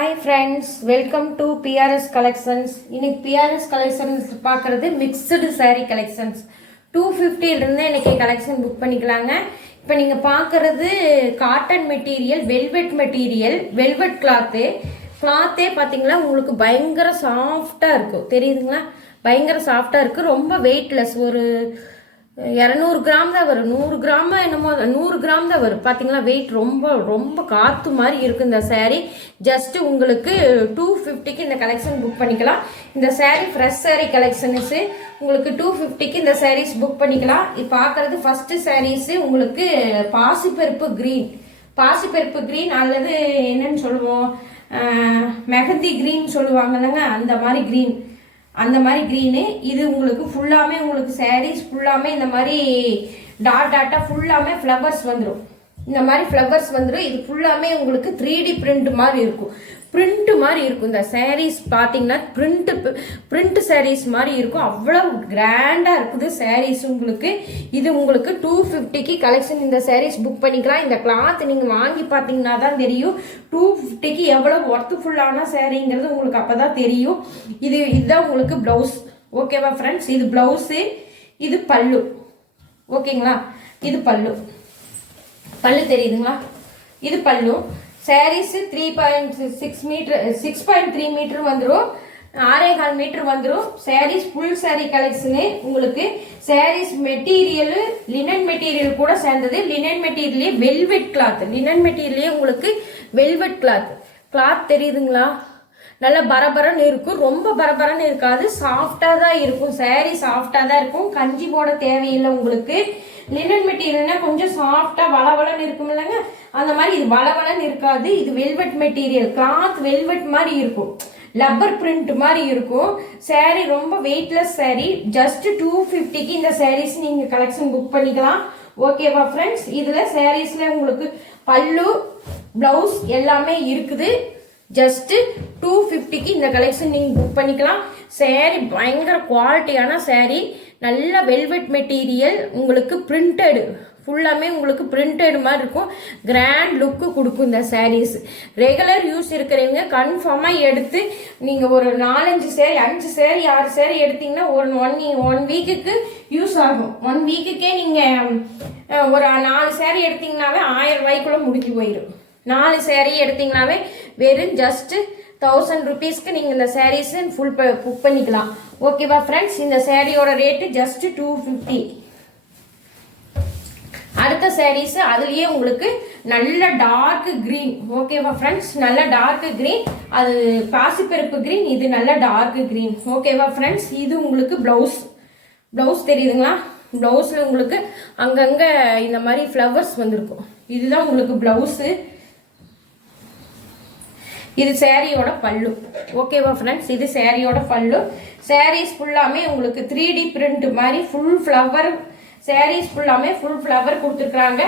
Hi friends, welcome to BRS collections. இன்னைக்கு BRS collections பார்க்குறது mixed sari collections. 250 இன்னைக்கு collection book பண்ணிக்கலாங்க. இப்போ நீங்கள் பார்க்குறது காட்டன் மெட்டீரியல், வெல்வெட் கிளாத்தே பார்த்தீங்களா உங்களுக்கு பயங்கர சாஃப்டாக இருக்கும். தெரியுதுங்களா? பயங்கர சாஃப்டாக இருக்குது. ரொம்ப வெயிட்லெஸ். ஒரு 200 கிராம் தான் வரும். 100 கிராம் என்னமோ 100 கிராம் தான் வரும். பார்த்தீங்களா? வெயிட் ரொம்ப ரொம்ப காற்று மாதிரி இருக்குது இந்த சாரீ. ஜஸ்ட்டு உங்களுக்கு 250க்கு இந்த கலெக்ஷன் புக் பண்ணிக்கலாம். இந்த சாரீ ஃப்ரெஷ் சாரீ கலெக்ஷன்ஸு உங்களுக்கு 250க்கு இந்த சாரீஸ் புக் பண்ணிக்கலாம். இப்போ பார்க்குறது ஃபஸ்ட்டு சாரீஸு உங்களுக்கு பாசிப்பருப்பு க்ரீன் அல்லது என்னன்னு சொல்லுவோம், மெஹந்தி க்ரீன் சொல்லுவாங்கல்லங்க, அந்த மாதிரி க்ரீனு. இது உங்களுக்கு ஃபுல்லாமே உங்களுக்கு சாரீஸ் ஃபுல்லாமே இந்த மாதிரி டாட்டா ஃபுல்லாமே ஃப்ளவர்ஸ் வந்துடும். இந்த மாதிரி ஃப்ளவர்ஸ் வந்துடும். இது ஃபுல்லாமே உங்களுக்கு 3D பிரிண்ட் மாதிரி இருக்கும். இந்த சாரீஸ் பார்த்தீங்கன்னா பிரிண்ட் சாரீஸ் மாதிரி இருக்கும். அவ்வளோ கிராண்டாக இருக்குது சாரீஸ் உங்களுக்கு. இது உங்களுக்கு 250க்கு கலெக்ஷன் இந்த சாரீஸ் புக் பண்ணிக்கலாம். இந்த கிளாத் நீங்கள் வாங்கி பார்த்தீங்கன்னா தான் தெரியும் 250க்கு எவ்வளோ ஒர்த்ஃபுல்லான சாரீங்கிறது உங்களுக்கு அப்போ தான் தெரியும். இதுதான் உங்களுக்கு ப்ளவுஸ். ஓகேவா ஃப்ரெண்ட்ஸ்? இது ப்ளவுஸு, இது பல்லு. ஓகேங்களா? இது பல்லு தெரியுதுங்களா? இது பல்லு. சாரீஸ் 3.6 மீட்டர் 6.3 மீட்டர் வந்துடும். 6.25 மீட்டர் வந்துடும். சாரீஸ் ஃபுல் சாரீ கலெக்ஷனு உங்களுக்கு. சாரீஸ் மெட்டீரியல் லினன் மெட்டீரியல் கூட சேர்ந்தது. லினன் மெட்டீரியலே வெல்வெட் கிளாத். உங்களுக்கு வெல்வெட் கிளாத் தெரியுதுங்களா? நல்லா பரபரன்னு இருக்கும். ரொம்ப பரபரன்னு இருக்காது. சாஃப்டாக தான் இருக்கும். சாரீ சாஃப்டாக தான் இருக்கும். கஞ்சி போட தேவையில்லை உங்களுக்கு. லினன் மெட்டீரியல்னா கொஞ்சம் சாஃப்டாக வளவளன்னு இருக்கும் இல்லைங்க, அந்த மாதிரி இது வளவளன்னு இருக்காது. இது வெல்வெட் மெட்டீரியல். கிளாத் வெல்வெட் மாதிரி இருக்கும். லப்பர் பிரிண்ட் மாதிரி இருக்கும். சாரீ ரொம்ப வெயிட்லெஸ் சாரீ. ஜஸ்ட் 250க்கு இந்த சாரீஸ் நீங்கள் கலெக்ஷன் புக் பண்ணிக்கலாம். ஓகேவா ஃப்ரெண்ட்ஸ்? இதில் சாரீஸில் உங்களுக்கு பல்லு, ப்ளவுஸ் எல்லாமே இருக்குது. ஜஸ்ட்டு 250க்கு இந்த கலெக்ஷன் நீங்கள் புக் பண்ணிக்கலாம். சாரீ பயங்கர குவாலிட்டியான சாரீ. நல்ல வெல்வெட் மெட்டீரியல். உங்களுக்கு பிரிண்டடு ஃபுல்லாமே உங்களுக்கு பிரிண்டட் மாதிரி இருக்கும். கிராண்ட் லுக்கு கொடுக்கும் இந்த சாரீஸ். ரெகுலர் யூஸ் இருக்கிறவங்க கன்ஃபார்மாக எடுத்து நீங்கள் ஒரு 4-5 சேரீ 5 சேரீ 6 சேரீ எடுத்தீங்கன்னா ஒரு 1 வீக்குக்கு யூஸ் ஆகும். 1 வீக்குக்கே நீங்கள் ஒரு 4 சேரீ எடுத்தீங்கன்னாவே 1000 ரூபாய்க்குள்ள முடிஞ்சு போயிடும். 4 சேரீ எடுத்தீங்கன்னாவே வெறும் ஜஸ்ட் 1000 ருபீஸ்க்கு நீங்கள் இந்த சாரீஸ் ஃபுல் புக் பண்ணிக்கலாம். ஓகேவா ஃப்ரெண்ட்ஸ்? இந்த சாரியோட ரேட்டு ஜஸ்ட் 250. அடுத்த சாரீஸ் அதுலயே உங்களுக்கு நல்ல டார்க் கிரீன். ஓகேவா ஃப்ரெண்ட்ஸ்? நல்ல டார்க் கிரீன். அது பாசிப்பருப்பு கிரீன். இது நல்ல டார்க் கிரீன். ஓகேவா ஃப்ரெண்ட்ஸ்? இது உங்களுக்கு ப்ளவுஸ் தெரியுதுங்களா? ப்ளவுஸ்ல உங்களுக்கு அங்கங்க இந்த மாதிரி ஃப்ளவர்ஸ் வந்திருக்கும். இதுதான் உங்களுக்கு ப்ளவுஸு. இது சாரியோட பல்லு. ஓகேவா ஃப்ரெண்ட்ஸ்? இது சாரியோட பல்லு. சாரீஸ் ஃபுல்லாமே உங்களுக்கு 3D பிரிண்ட் மாதிரி ஃபுல் ஃப்ளவர். சாரீஸ் ஃபுல்லாமே ஃபுல் ஃப்ளவர் கொடுத்துருக்குறாங்க.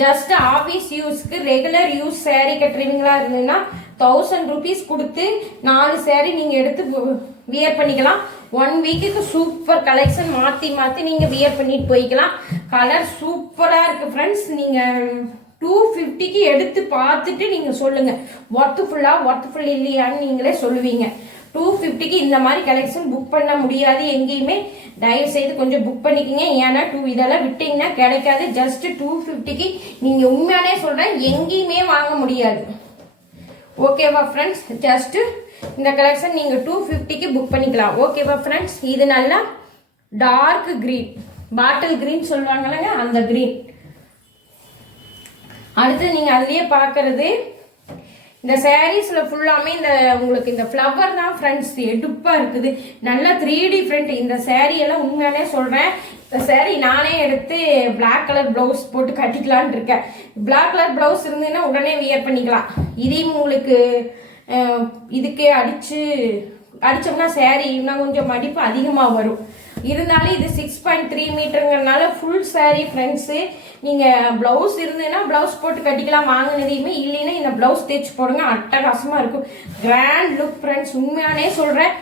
ஜஸ்ட் ஆஃபீஸ் யூஸ்க்கு ரெகுலர் யூஸ் சாரீ கட்டுறீங்களா இருந்தீங்கன்னா 1000 ருபீஸ் கொடுத்து 4 சாரீ நீங்கள் எடுத்து வியர் பண்ணிக்கலாம். 1 வீக்குக்கு சூப்பர் கலெக்ஷன் மாற்றி நீங்கள் வியர் பண்ணிட்டு போய்க்கலாம். கலர் சூப்பராக இருக்குது ஃப்ரெண்ட்ஸ். நீங்கள் 250க்கு எடுத்து பார்த்துட்டு நீங்கள் சொல்லுங்கள் ஒர்த்ஃபுல் இல்லையான்னு நீங்களே சொல்லுவீங்க. 250க்கு இந்த மாதிரி கலெக்ஷன் புக் பண்ண முடியாது எங்கேயுமே. தயவு செய்து கொஞ்சம் புக் பண்ணிக்கிங்க. ஏன்னா இதெல்லாம் விட்டிங்கன்னா கிடைக்காது. ஜஸ்ட் 250க்கு நீங்கள் உண்மையானே சொல்கிறேன் எங்கேயுமே வாங்க முடியாது. ஓகேவா ஃப்ரெண்ட்ஸ்? ஜஸ்ட்டு இந்த கலெக்ஷன் நீங்கள் 250க்கு புக் பண்ணிக்கலாம். ஓகேவா ஃப்ரெண்ட்ஸ்? இது நல்லா டார்க் க்ரீன், பாட்டில் க்ரீன் சொல்லுவாங்கல்லங்க, அந்த க்ரீன். அடுத்து நீங்கள் அதுலேயே பார்க்கறது இந்த சாரீஸில் ஃபுல்லாமே இந்த உங்களுக்கு இந்த ஃப்ளவர் தான் ஃப்ரெண்ட்ஸ் எடுப்பாக இருக்குது. நல்லா 3D பிரிண்ட். இந்த சாரீ எல்லாம் உண்மையானே சொல்கிறேன். இந்த சாரீ நானே எடுத்து பிளாக் கலர் ப்ளவுஸ் போட்டு கட்டிக்கலான் இருக்கேன். பிளாக் கலர் ப்ளவுஸ் இருந்ததுன்னா உடனே வியர் பண்ணிக்கலாம். இதையும் உங்களுக்கு இதுக்கு அடித்தோம்னா சாரீ இன்னும் கொஞ்சம் மடிப்பு அதிகமாக வரும். இருந்தாலும் இது 6.3 மீட்டருங்கிறதுனால ஃபுல் சாரீ ஃப்ரெண்ட்ஸு. நீங்கள் ப்ளவுஸ் இருந்ததுன்னா ப்ளவுஸ் போட்டு கட்டிக்கலாம். வாங்கினதையுமே இல்லைன்னா இந்த ப்ளவுஸ் தைச்சு போடுங்க. அட்டகாசமாக இருக்கும். Grand look friends. உண்மையானே சொல்கிறேன்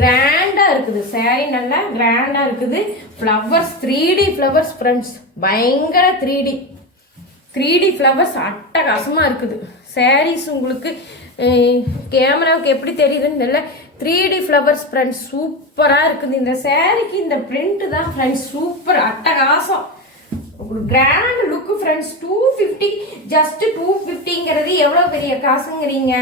கிராண்டாக இருக்குது சாரீ. நல்லா கிராண்டாக இருக்குது. Flowers 3D flowers friends. பயங்கர 3D ஃப்ளவர்ஸ் அட்டகாசமாக இருக்குது. சாரீஸ் உங்களுக்கு கேமராவுக்கு எப்படி தெரியுதுன்னு தெரியல. 3D ஃப்ளவர்ஸ் ஃப்ரெண்ட்ஸ், சூப்பராக இருக்குது இந்த சேரீக்கு. இந்த பிரிண்ட் தான் ஃப்ரெண்ட்ஸ் சூப்பர், அட்டகாசம், கிராண்ட் லுக் ஃப்ரெண்ட்ஸ். 250, ஜஸ்ட் 250ங்கிறது எவ்வளோ பெரிய காசுங்கிறீங்க?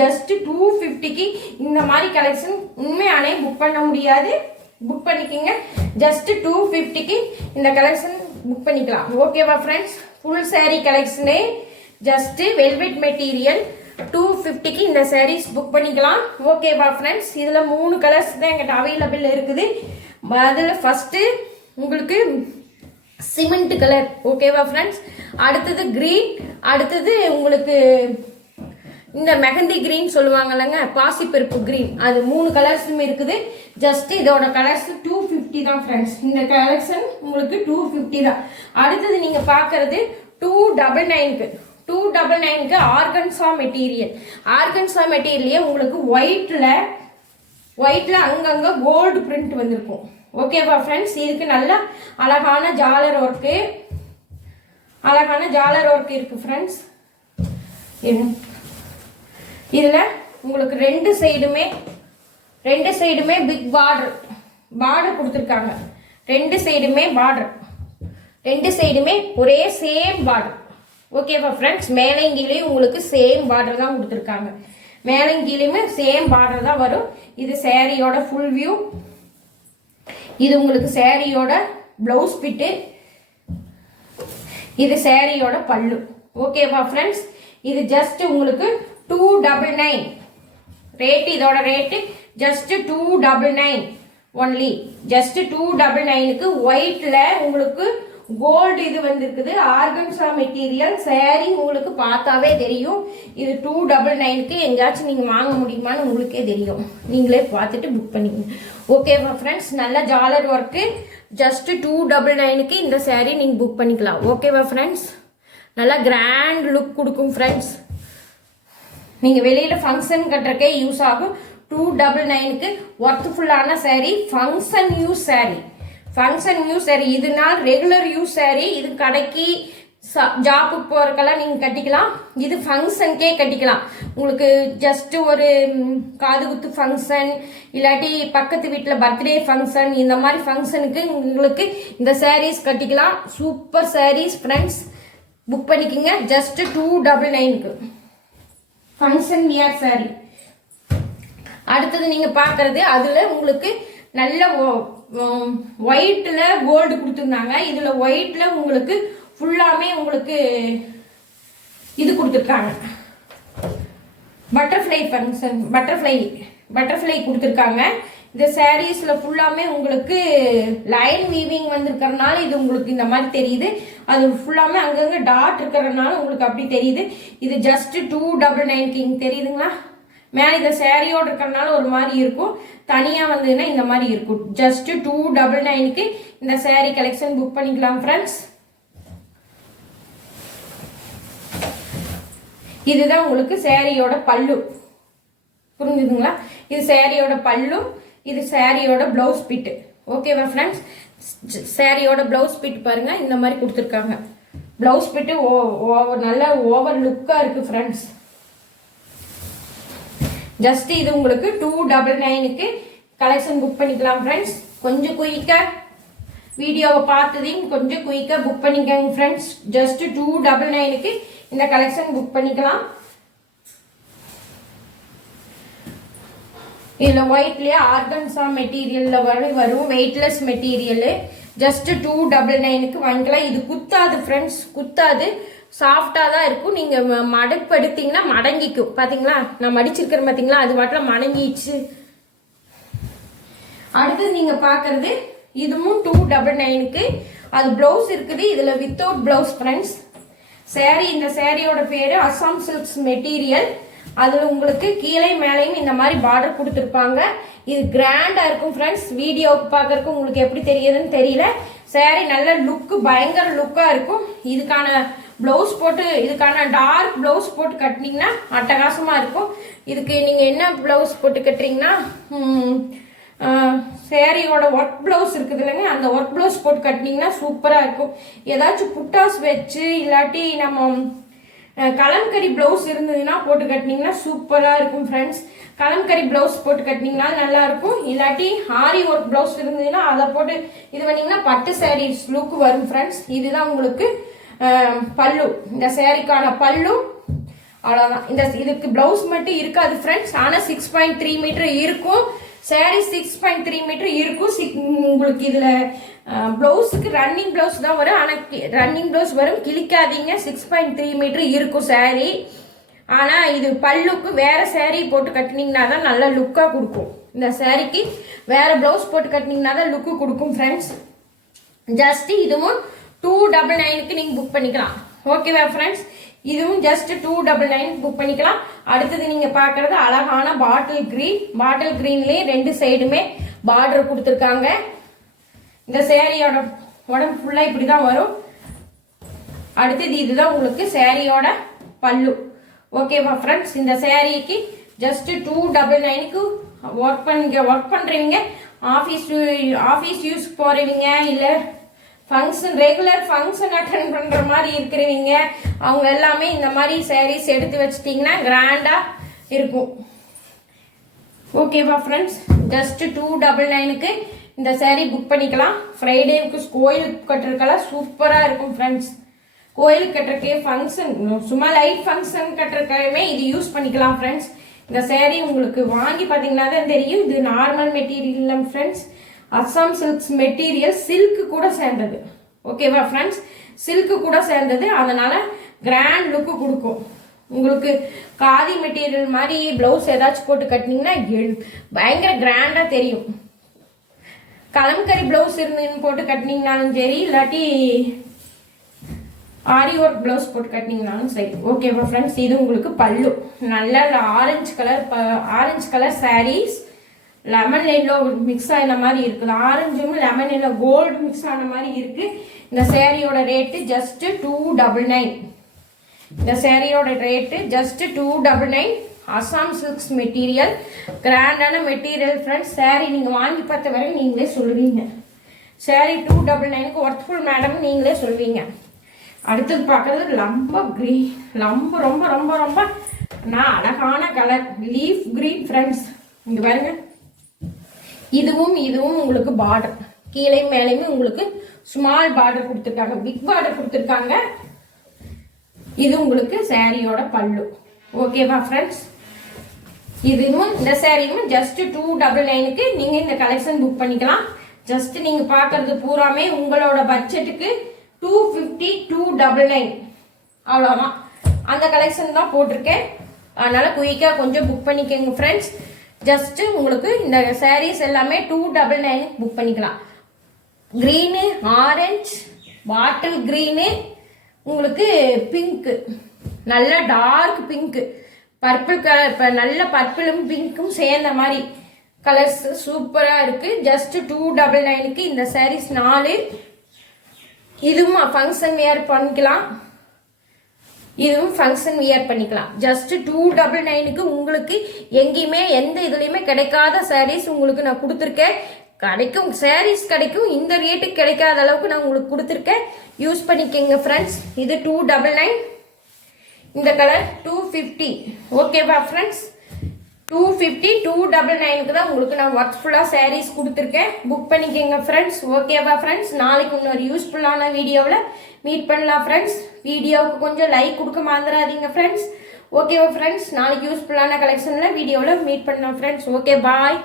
ஜஸ்ட் 250க்கு இந்த மாதிரி கலெக்ஷன் உண்மையானே புக் பண்ண முடியாது. புக் பண்ணிக்கோங்க, ஜஸ்ட் 250க்கு இந்த கலெக்ஷன் புக் பண்ணிக்கலாம். ஓகேவா ஃப்ரெண்ட்ஸ்? ஃபுல் சாரீ கலெக்ஷனே ஜஸ்ட் வெல்வெட் மெட்டீரியல் 250க்கு இந்த சாரீஸ் புக் பண்ணிக்கலாம். ஓகேவா ஃப்ரெண்ட்ஸ்? இதில் 3 கலர்ஸ் தான் எங்கிட்ட அவைலபிள் இருக்குது. அதில் ஃபஸ்ட்டு உங்களுக்கு சிமெண்ட் கலர், ஓகேவா ஃப்ரெண்ட்ஸ்? அடுத்தது கிரீன், அடுத்தது உங்களுக்கு இந்த மெஹந்தி கிரீன் சொல்லுவாங்கல்லங்க, பாசிப்பருப்பு கிரீன், அது 3 கலர்ஸும் இருக்குது. ஜஸ்ட் இதோட கலர்ஸ் 250 தான் ஃப்ரெண்ட்ஸ். இந்த கலெக்ஷன் உங்களுக்கு 250 தான். அடுத்தது நீங்கள் பார்க்கறது 299க்கு 299க்கு ஆர்கன்சா மெட்டீரியல். ஆர்கன்சா மெட்டீரியல்லையே உங்களுக்கு ஒயிட்ல அங்கங்கே கோல்டு பிரிண்ட் வந்திருக்கும். ஓகேவா ஃப்ரெண்ட்ஸ்? இதுக்கு நல்ல அழகான ஜாலர் ஒர்க்கு இருக்கு ஃப்ரெண்ட்ஸ். இதில் உங்களுக்கு ரெண்டு சைடுமே பிக் பார்டர் கொடுத்துருக்காங்க. ரெண்டு சைடுமே ஒரே சேம் பார்டர். ஓகேவா ஃப்ரெண்ட்ஸ்? மேலங்கிலையும் உங்களுக்கு சேம் பார்டர் தான் கொடுத்துருக்காங்க. மேலங்கிலையுமே சேம் பார்டர் தான் வரும். இது சேரீயோட ஃபுல் வியூ. இது உங்களுக்கு சேரீயோட பிளவுஸ் பிட்டு, இது சேரீயோட பல்லு. ஓகேவா ஃப்ரெண்ட்ஸ்? இது ஜஸ்ட் உங்களுக்கு 299 ரேட். இதோட ரேட்டு ஜஸ்ட் 299 ஒன்லி. ஜஸ்ட் 299க்கு ஒயிட்ல உங்களுக்கு கோல்டு இது வந்திருக்குது. ஆர்கன்சா மெட்டீரியல் சாரி உங்களுக்கு பார்த்தாவே தெரியும். இது 299க்கு எங்கேயாச்சும் நீங்கள் வாங்க முடியுமான்னு உங்களுக்கே தெரியும். நீங்களே பார்த்துட்டு புக் பண்ணிக்கோங்க. ஓகேவா ஃப்ரெண்ட்ஸ்? நல்ல ஜாலர் ஒர்க்கு ஜஸ்ட் 299க்கு இந்த சாரீ நீங்கள் புக் பண்ணிக்கலாம். ஓகேவா ஃப்ரெண்ட்ஸ்? நல்லா கிராண்ட் லுக் கொடுக்கும் ஃப்ரெண்ட்ஸ். நீங்கள் வெளியில் ஃபங்க்ஷன் கட்டுறக்கே யூஸ் ஆகும். 299க்கு ஒர்த்ஃபுல்லான சாரீ, ஃபங்க்ஷன் யூஸ் சாரீ. இதுனால் ரெகுலர் யூஸ் சாரீ. இது கடைக்கு ஜாப்புக்கு போகிறக்கெல்லாம் நீங்கள் கட்டிக்கலாம். இது ஃபங்க்ஷனுக்கே கட்டிக்கலாம். உங்களுக்கு ஜஸ்ட் ஒரு காது குத்து ஃபங்க்ஷன், இல்லாட்டி பக்கத்து வீட்டில் பர்த்டே ஃபங்க்ஷன், இந்த மாதிரி ஃபங்க்ஷனுக்கு உங்களுக்கு இந்த சாரீஸ் கட்டிக்கலாம். சூப்பர் சாரீஸ் ஃப்ரெண்ட்ஸ், புக் பண்ணிக்கோங்க. ஜஸ்ட் 299க்கு ஃபங்க்ஷன் வியர் சாரீ. அடுத்தது நீங்கள் பார்க்குறது அதில் உங்களுக்கு நல்ல ஒயிட்டில் கோல்டு கொடுத்துருந்தாங்க. இதில் ஒயிட்டில் உங்களுக்கு ஃபுல்லாமே உங்களுக்கு இது கொடுத்துருக்காங்க. பட்டர்ஃப்ளை கொடுத்துருக்காங்க. இந்த சாரீஸில் ஃபுல்லாமே உங்களுக்கு லைன் வீவிங் வந்திருக்கிறதுனால இது உங்களுக்கு இந்த மாதிரி தெரியுது. அது ஃபுல்லாமே அங்கங்கே டாட் இருக்கிறதுனால உங்களுக்கு அப்படி தெரியுது. இது ஜஸ்ட் 299க்கு இங்கே தெரியுதுங்களா? மேலே இந்த சேரீயோடு இருக்கிறதுனால ஒரு மாதிரி இருக்கும், தனியாக வந்ததுன்னா இந்த மாதிரி இருக்கும். ஜஸ்ட் 299க்கு இந்த சேரீ கலெக்ஷன் புக் பண்ணிக்கலாம் ஃப்ரெண்ட்ஸ். இதுதான் உங்களுக்கு சேரீயோட பல்லு, புரிஞ்சுதுங்களா? இது சேரீயோட பல்லு, இது சேரீயோட பிளவுஸ் பிட்டு. ஓகேவா ஃப்ரெண்ட்ஸ்? சேரீயோட பிளவுஸ் பிட் பாருங்க, இந்த மாதிரி கொடுத்துருக்காங்க. பிளவுஸ் பிட்டு நல்ல ஓவர் லுக்காக இருக்குது ஃப்ரெண்ட்ஸ். ஜஸ்ட் இது உங்களுக்கு 299க்கு கலெக்ஷன் புக் பண்ணிக்கலாம் ஃப்ரெண்ட்ஸ். கொஞ்சம் குயிக்காக வீடியோவை பார்த்ததையும் கொஞ்சம் குயிக்காக புக் பண்ணிக்கோங்க ஃப்ரெண்ட்ஸ். ஜஸ்ட் 299க்கு இந்த கலெக்ஷன் புக் பண்ணிக்கலாம். இதில் ஒயிட்லேயே ஆர்கன்சா மெட்டீரியலில் வரும் வெயிட்லெஸ் மெட்டீரியலு. ஜஸ்ட் 299க்கு வாங்கிக்கலாம். இது குத்தாது ஃப்ரெண்ட்ஸ், குத்தாது, சாஃப்டாக தான் இருக்கும். நீங்கள் மடப்படுத்திங்கன்னா மடங்கிக்கும். பார்த்தீங்களா, நான் மடிச்சிருக்கிறேன் பார்த்தீங்களா, அது வாட்டில் மடங்கிச்சு. அடுத்தது நீங்கள் பார்க்குறது இதுவும் 299க்கு. அது ப்ளவுஸ் இருக்குது. இதில் வித்தவுட் ப்ளவுஸ் ஃப்ரெண்ட்ஸ். சேரீ, இந்த சேரீயோட பேர் அசாம் சில்க்ஸ் மெட்டீரியல். அதில் உங்களுக்கு கீழே மேலேயும் இந்த மாதிரி பார்டர் கொடுத்துருப்பாங்க. இது கிராண்டாக இருக்கும் ஃப்ரெண்ட்ஸ். வீடியோவுக்கு பார்க்குறக்கு உங்களுக்கு எப்படி தெரியுதுன்னு தெரியல. சேரீ நல்ல லுக்கு, பயங்கர லுக்காக இருக்கும். இதுக்கான ப்ளவுஸ் போட்டு, இதுக்கான டார்க் ப்ளவுஸ் போட்டு கட்டினீங்கன்னா அட்டகாசமாக இருக்கும். இதுக்கு நீங்கள் என்ன ப்ளவுஸ் போட்டு கட்டுறீங்கன்னா, சேரீயோட ஒர்க் ப்ளவுஸ் இருக்குது இல்லைங்க, அந்த ஒர்க் ப்ளவுஸ் போட்டு கட்டினீங்கன்னா சூப்பராக இருக்கும். ஏதாச்சும் புட்டாஸ் வச்சு, இல்லாட்டி நம்ம கலம்கரி ப்ளவுஸ் இருந்ததுன்னா போட்டு கட்டினீங்கன்னா சூப்பராக இருக்கும் ஃப்ரெண்ட்ஸ். கலம்கரி ப்ளவுஸ் போட்டு கட்டினீங்கன்னா நல்லா இருக்கும். இல்லாட்டி ஆரி ஒர்க் ப்ளவுஸ் இருந்ததுன்னா அதை போட்டு இது பண்ணிங்கன்னா பட்டு சாரீஸ் லுக் வரும் ஃப்ரெண்ட்ஸ். இதுதான் உங்களுக்கு பல்லு, இந்த சாரீக்கான பல்லு. அவ்வளோதான். இதுக்கு ப்ளவுஸ் மட்டும் இருக்காது ஃப்ரெண்ட்ஸ். ஆனால் 6.3 மீட்டர் இருக்கும். சாரீ 6.3 மீட்டர் இருக்கும். உங்களுக்கு இதில் ப்ளவுஸுக்கு ரன்னிங் ப்ளவுஸ் தான் வரும். ஆனால் ரன்னிங் ப்ளவுஸ் வரும், கிழிக்காதீங்க. 6.3 மீட்டர் இருக்கும் சாரீ. ஆனால் இது பல்லுக்கு வேற சாரீ போட்டு கட்டினீங்கன்னா தான் நல்ல லுக்காக கொடுக்கும். இந்த சாரீக்கு வேற ப்ளவுஸ் போட்டு கட்டினீங்கன்னா தான் லுக்கு கொடுக்கும் ஃப்ரெண்ட்ஸ். ஜஸ்ட் இதுவும் 299க்கு நீங்கள் புக் பண்ணிக்கலாம். ஓகேவா ஃப்ரெண்ட்ஸ்? இதுவும் ஜஸ்ட் 299 புக் பண்ணிக்கலாம். அடுத்தது நீங்க பாக்குறது அழகான பாட்டில் கிரீன். பாட்டில் கிரீன்லயே 2 சைடுமே பார்டர் கொடுத்துருக்காங்க. இந்த சேரீயோட உடம்பு ஃபுல்லா இப்படிதான் வரும். அடுத்தது இதுதான் உங்களுக்கு சேரீயோட பல்லு. ஓகேவா ஃப்ரெண்ட்ஸ்? இந்த சேரீக்கு ஜஸ்ட் 299க்கு ஒர்க் பண்றீங்க, ஆஃபீஸ் யூஸ் போறீங்க, இல்ல ஃபங்க்ஷன் ரெகுலர் ஃபங்க்ஷன் அட்டன் பண்ணுற மாதிரி இருக்கிறவங்க அவங்க எல்லாமே இந்த மாதிரி சாரீஸ் எடுத்து வச்சிட்டிங்கன்னா கிராண்டாக இருக்கும். ஓகேவா ஃப்ரெண்ட்ஸ்? ஜஸ்ட் 299க்கு இந்த சாரீ புக் பண்ணிக்கலாம். ஃப்ரைடேவுக்கு கோயிலுக்கு கட்டுறதுக்கெல்லாம் சூப்பராக இருக்கும் ஃப்ரெண்ட்ஸ். கோயிலுக்கு கட்டுறக்கே ஃபங்க்ஷன், சும்மா லைட் ஃபங்க்ஷன் கட்டுறதுக்காகவே இது யூஸ் பண்ணிக்கலாம் ஃப்ரெண்ட்ஸ். இந்த சாரீ உங்களுக்கு வாங்கி பார்த்தீங்கன்னா தான் தெரியும். இது நார்மல் மெட்டீரியல் இல்லை friends. Assam silks material, silk கூட சேர்ந்தது. ஓகேவா ஃப்ரெண்ட்ஸ்? சில்க்கு கூட சேர்ந்தது. அதனால கிராண்ட் லுக்கு கொடுக்கும். உங்களுக்கு காதி மெட்டீரியல் மாதிரி பிளவுஸ் ஏதாச்சும் போட்டு கட்டினீங்கன்னா பயங்கர கிராண்டா தெரியும். கலம்கரி பிளவுஸ் இருந்துன்னு போட்டு கட்டினீங்கனாலும் சரி, இல்லாட்டி ஆரி ஒர்க் பிளவுஸ் போட்டு கட்டினீங்கனாலும் சரி. ஓகேவா ஃப்ரெண்ட்ஸ்? இது உங்களுக்கு பல்லு. நல்ல orange colour sarees lemon yellow mix ஆன மாதிரி இருக்குது. ஆரஞ்சும் லெமன் எல்லோ கோல்டு மிக்ஸ் ஆன மாதிரி இருக்கு. இந்த சேரீயோட ரேட்டு ஜஸ்ட் 299. இந்த சேரீயோட rate just 299. Assam silks material, கிராண்டான மெட்டீரியல் ஃப்ரெண்ட்ஸ். சாரீ நீங்க வாங்கி பார்த்த வரை நீங்களே சொல்லுவீங்க. சாரீ 299க்கு ஒர்த்ஃபுல் மேடம் நீங்களே சொல்வீங்க. அடுத்தது பார்க்கறது லம்ப கிரீன். ரொம்ப ரொம்ப ரொம்ப ரொம்ப அழகான கலர் லீஃப் கிரீன் ஃப்ரெண்ட்ஸ். இங்க பாருங்க. இதுவும் உங்களுக்கு பார்டர் கீழே மேலேயுமே உங்களுக்கு ஸ்மால் பார்டர் கொடுத்துருக்காங்க, பிக் பார்டர் கொடுத்துருக்காங்க. இது உங்களுக்கு சாரியோட பல்லு. ஓகேவா ஃப்ரெண்ட்ஸ்? இதுவும் இந்த சாரியும் ஜஸ்ட் 299க்கு நீங்க இந்த கலெக்ஷன் புக் பண்ணிக்கலாம். ஜஸ்ட் நீங்க பாக்குறது பூராமே உங்களோட பட்ஜெட்டுக்கு 250, 299 அவ்வளோதான். அந்த கலெக்ஷன் தான் போட்டிருக்கேன். அதனால குயிக்காக கொஞ்சம் புக் பண்ணிக்கோங்க ஃப்ரெண்ட்ஸ். ஜஸ்ட் உங்களுக்கு இந்த சாரீஸ் எல்லாமே 299 புக் பண்ணிக்கலாம். க்ரீனு, ஆரஞ்சு, பாட்டில் க்ரீனு, உங்களுக்கு பிங்க்கு, நல்ல டார்க் பிங்க்கு, பர்பிள் கலர், இப்போ நல்ல பர்பிளும் பிங்க்கும் சேர்ந்த மாதிரி கலர்ஸ் சூப்பராக இருக்குது. ஜஸ்ட் 299க்கு இந்த சாரீஸ் 4. இதுவும் ஃபங்க்ஷன் வியர் பண்ணிக்கலாம். இதுவும் ஃபங்க்ஷன் வியர் பண்ணிக்கலாம். ஜஸ்ட் 299க்கு உங்களுக்கு எங்கேயுமே எந்த இதுலையுமே கிடைக்காத சாரீஸ் உங்களுக்கு நான் கொடுத்துருக்கேன். கிடைக்கும் சாரீஸ் கிடைக்கும், இந்த ரேட்டுக்கு கிடைக்காத அளவுக்கு நான் உங்களுக்கு கொடுத்துருக்கேன். யூஸ் பண்ணிக்கோங்க ஃப்ரெண்ட்ஸ். இது 299. இந்த கலர் 250. ஓகேவா ஃப்ரெண்ட்ஸ்? 250, 299க்கு தான் உங்களுக்கு நான் ஒர்க்ஃபுல்லாக சாரீஸ் கொடுத்துருக்கேன். புக் பண்ணிக்கோங்க ஃப்ரெண்ட்ஸ். ஓகேவா ஃப்ரெண்ட்ஸ்? நாளைக்கு இன்னொரு யூஸ்ஃபுல்லான வீடியோவில் மீட் பண்ணலாம் ஃப்ரெண்ட்ஸ். வீடியோவுக்கு கொஞ்சம் லைக் கொடுக்க மறந்துடாதீங்க ஃப்ரெண்ட்ஸ். ஓகேவா ஃப்ரெண்ட்ஸ்? நாளைக்கு யூஸ்ஃபுல்லான கலெக்ஷனில் வீடியோவில் மீட் பண்ணலாம் ஃப்ரெண்ட்ஸ். ஓகே, பாய்.